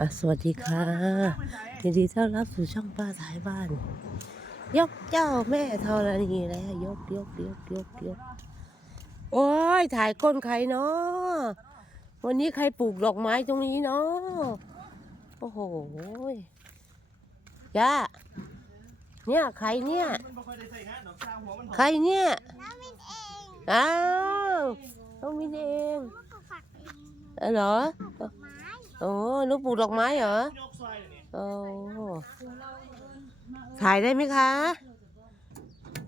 อะสวัสดีค่ะยินดีต้อนรับสู่ช่องป้าสายบ้าน ยกเจ้าแม่ธรณีแล้วยกยกยกยกยกโอ้ยถ่ายก้นใครเนาะวันนี้ใครปลูกดอกไม้ตรงนี้เนาะโอ้โหย่าเนี่ยใครเนี่ยมันบ่ค่อยได้ใส่งานดอกซาหัวมันใครเนี่ยน้ำมินเองอ้าวต้องมินเองลูกก็ฝักเองเออเหรอด อกไม้โอ้ลูกปลูกดอกไม้เหรอยกซอยเดี๋ยวนี้โอ้ถ่ายได้ไหมคะ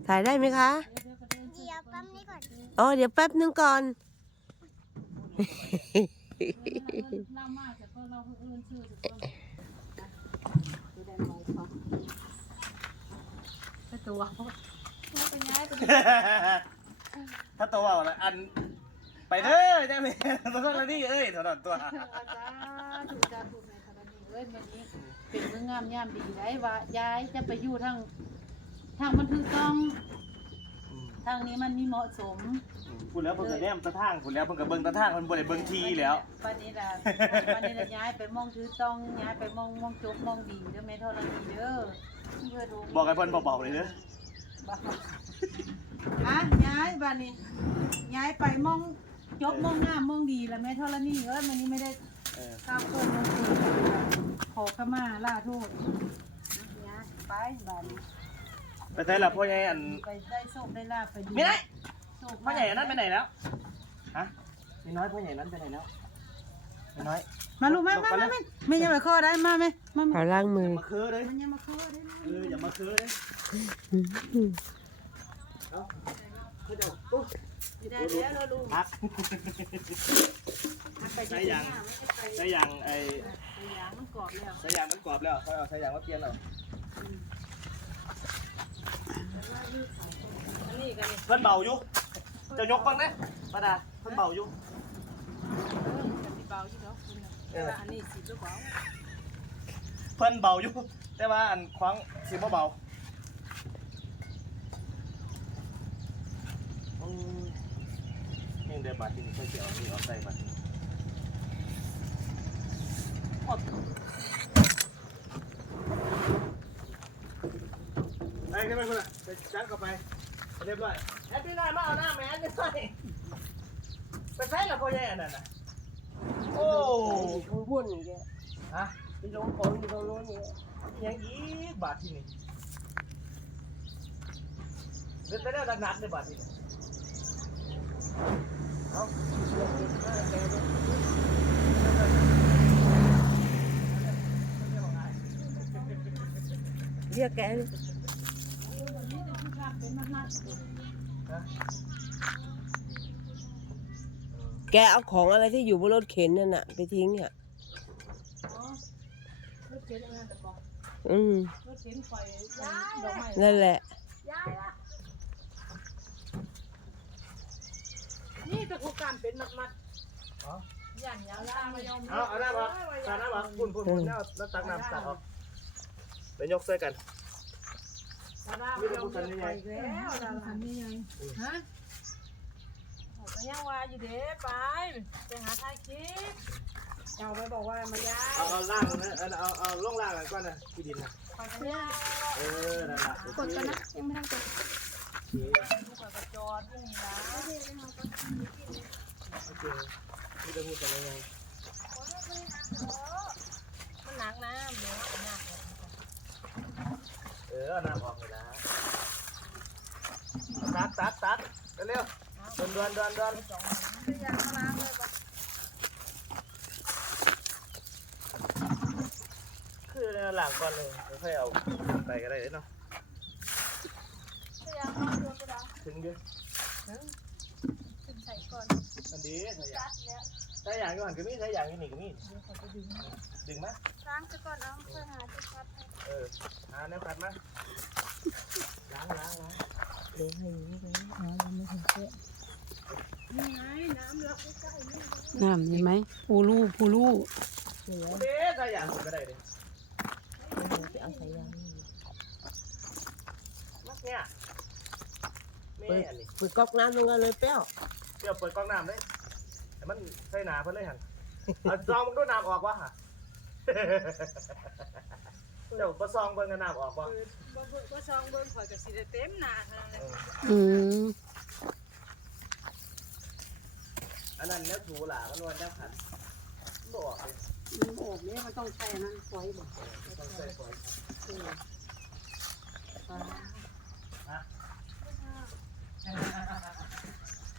ถ่ายได้ไหมคะ เดี๋ยวปั๊มนี้ก่อนอ๋อเดี๋ยวแป๊บนึงก่อนเรามาแต่ก็เราเอื้อนชื่อแต่ก็ตัวเป็นไงเป็นไงถ้าตัวว่าอะไรอัน ไปเด้อจ้าแม่ตัวคนละนี่เอ้ยถอดตัว อ้ยวันนี้เป็นเรื่องงามยามดีได้ว่าย้ายจะไปอยู่ทางทางมันถูกต้องทางนี้มันมีเหมาะสมพูดแล้วเพิ่งกับแนมตะทางพูดแล้วเพิ่งกับเบิ่งตะทางมันบ่ได้เบิ่งทีแล้ววันนี้ล่ะวันนี้ล่ะย้ายไปมองถือต้องย้ายไปมองมองจบมองดีเด้อแม่ธรณีเด้อเพื่อดูบอกให้เพิ่นเบาๆเลยเด้ออะย้ายบ้านนี้ ย้ายไปมองจบมองงามมองดีแล้วแม่ธรณีเอ้ยวันนี้ไม่ได้เออข้าวเพิ่มลงทุน ขอขมาล่าโทษนะไปบ้านนี้ไปใส่ละพ่อใหญ่อันไปได้โชคได้ลาบไปดีไม่ได้โชคพ่อใหญ่อันนั้นไปไหนแล้วฮะไม่น้อยพ่อใหญ่นั้นไปไหนแล้วไม่น้อยมาลูกมามามาไม่ไม่ยังไปข้อได้มาไหมมาไหมขอล้างมือมาคือเลยมันยังมาข้อได้ไหมเอออย่ามาคือเลยเอ้าเขาจะปุ๊บ ไม่ได้แล้วเราลูกพักไปใช้ยางไปใช้ยางไอ้ยางมันกรอบแล้วใช้ยางมันกรอบแล้วเขาเอาใช้ยางมาเปลี่ยนเอาอันนี้กันนี่เพิ่นเบาอยู่จะยกบ้างนะป้าดาเพิ่นเบาอยู่เออจะมีเบาที่เขาคุณนะแต่ว่าอันนี้สิบหรือเปล่าเพิ่นเบาอยู่แต่ว่าอันคว้างสิบ่เบาอืม นี่เดี๋ยวบาทที่นี่ค่อยสิเอานี่เอาใส่บาทนี้อดไปขึ้นไปคุณอะไปจัดเข้าไปเรียบร้อยแอดดี้นายมาเอาหน้าแมนด้วยไปใส่ละพ่อใหญ่อันนั้นน่ะโอ้ข้างบนนี่แกฮะไปลงของอยู่ตรงโน้นนี่ยังอีกบาทที่นี่เดินไปได้หนักๆเลยบาทที่นี่ เอาเรียกแกเลยนี่จะคือภาพเป็นมากแกเอาของอะไรที่อยู่บนรถเข็นนั่นน่ะ ไปทิ้งอะๆอ๋อรถเข็นอะไรแต่บอกอืมรถเข็นไฟดอกไม้นั่นแหละ ย้ายละ นี่ตะกุการเป็นมัดมัดเอาๆย่านยาวตามมายอมเอาเอาหน้ามาตาหน้ามาปุ่นปุ่นปุ่นแล้วแล้วตักน้ำตักออกไปยกเสื้อกันมีแต่ผู้สันนี่ไงแล้วดารานี่ไงฮะก็ยังว่าอยู่เด้ไปไปหาทายคลิปเจ้าไม่บอกว่ามาย้ายเอาเอาล่างนะเอาเอาเอาล่องล่างกันก่อนนะที่ดินนะไปกันเนี่ยเออนั่นแหละกดกันนะยังไม่ทันกดลูกกับจอด ที่นี่ะโอเคที่จะพูดกันยังไงมันหนักน้ำเดี๋ยวหนักเออเอาน้ำออกเลยนะตัดตัดตัดเร็วๆดวนดวนดวนดวนจะอยากล้างเลยปะคือในหลังก่อนเลยค่อยเอาไปก็ได้เลยเนาะยังเอาตัวไปแล้ว ถึงเยอะถึงใส่ก่อนอันดีใส่ยาจังดแล้วใส่ยางอยู่หันก็มีใส่ยางอยู่นี่ก็มีดึงไหมล้างซะก่อนเอาเพื่อหาที่ชัดให้เออหาแนวกัดมาล้างล้างล้างเดี๋ยวให้อย่างนี้เลยนี่ไงน้ำเลือกใกล้ๆนี่น้ำเห็นไหมปูรูปูรูเดี๋ยวเด้ใส่ยางก็ได้เลยไปเอาสายยางนี่มักเนี่ยแม่ เปิดอันนี้เปิดก๊อกน้ำลงมาเลยเปรี้ยวเดี๋ยวเปิดกล้องน้ำเลยแต่มันใส่หนาเพิ่นเลยหันเอาจองมันก็น้ำออกวะฮะ เดี๋ยวประซองเบิ่งกันน้ำออกบ่เปิดบ่เบิ่งบ่ซองเบิ่งข่อยก็สิได้เต็มหน้าเท่านั้นแหละอืมอันนั้นเนื้อถูหล่ามันวันน้ำขันบ่ออกเลยมันโอบเนี่ยมันต้องใช้อันนั้นปล่อยบ่ต้องใส่ปล่อย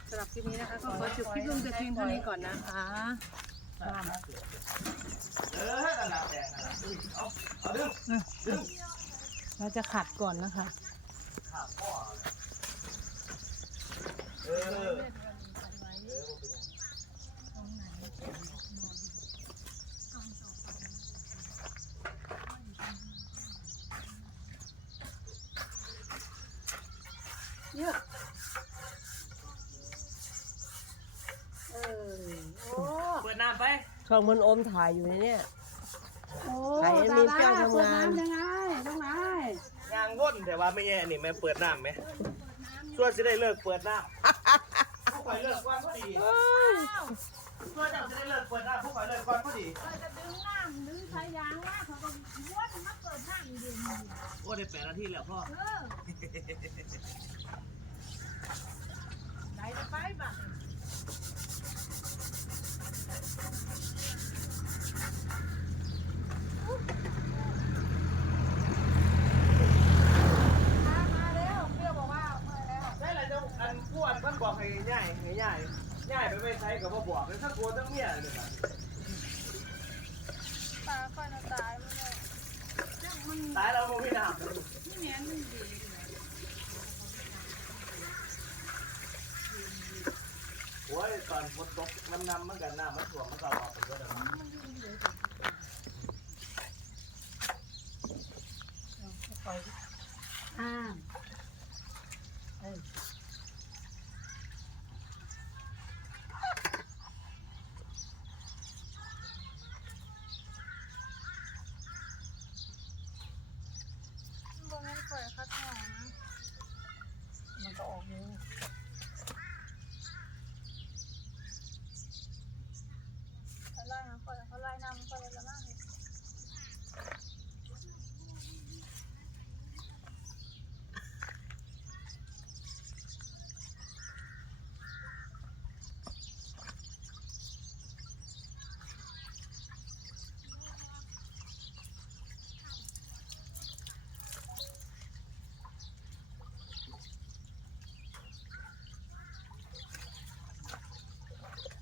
สำหรับคลิปนี้นะคะก็ขอจบคลิปลงแต่เพียงเท่านี้ก่อนนะคะเออเอาดึงเราจะขัดก่อนนะคะเออเออบ่เป็นหยัง เออโอ้ เปิดน้ำไป ช่องมันอมถ่ายอยู่เนี่ย โอ้ใครมีเปรี้ยวทำงาน เปิดำยังไงต้องไงยางว่นแต่ว่าไม่แย่นี่แม่เปิดน้ำไหมส่วนสิได้เลิกเปิดน้ำผู้ข่อยเลิกก่อนพอดีส่วนเจ้าสิได้เลิกเปิดน้ำผู้ข่อยเลิกก่อนพอดีเราจะดึงน้ำดึงสายยางว่าเขาก็ม้วนมาเปิดน้ำอยู่เดียวนี่โอ้ได้แปดนาทีแล้วพ่อ เออ ไหนจะไปบ้าง มาแล้วเปรี้ยวบอกว่ามาแล้ว ได้หลายเจ้าอันผู้อันบอกให้ง่ายให้ง่ายง่ายไปไม่ใช้กับบ่บอกเลยทั้งกลัวทั้งเมียเลยครับตาค่อยน่ะตายมันเลยจังมันตายแล้วมันไม่น้ำนี่แหนมันดีโอ้ยตอนฝนตกมันนำมันกันน้ำมันถ่วงมันก็ออกไปเยอะแล้วอ่า บ่แม่นข่อยคัดหอนะ มันก็ออกอยู่ เขาไล่นะข่อยเขาไล่น้ำข่อยละมากเลย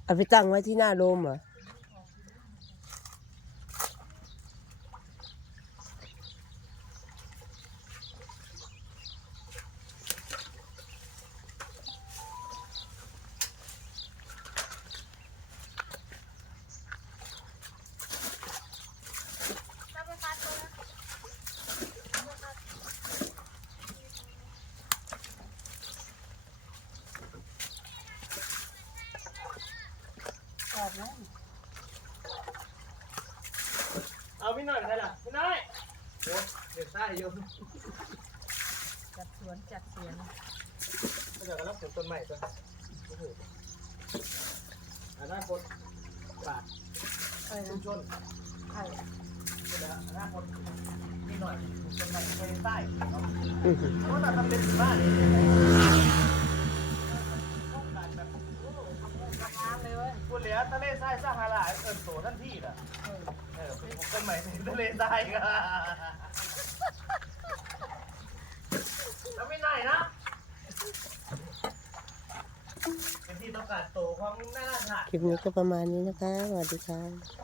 เอาไปตั้งไว้ที่หน้าโดมเหรอ จะไปคัดตัวนะ ออกแล้ว เอาพี่หน่อยใครล่ะพี่น้อยโอ้ เดี๋ยวใต้โยมจัดสวนจัดสวนก็จะกำลังปลูกต้นใหม่ตัวโอ้โหอนาคตปาดไปชุนะมชนไข่ก็จะอนาคตพี่หน่อยปลูกต้นใหม่ไปใต้เนาะอื้อหือเพราะว่าทำเป็นบ้านนี่ต้องการแบบน้ำเลยเว้ยพูดเหลือทะเลทรายซาฮาราเอินโตทันทีล่ะเออปลูกต้นใหม่ในทะเลทรายก็ แล้วไม่ไหนนะ เป็นที่ต้องการโตของหน้าหน้าชาติคลิปนี้ก็ประมาณนี้นะคะ สวัสดีค่ะ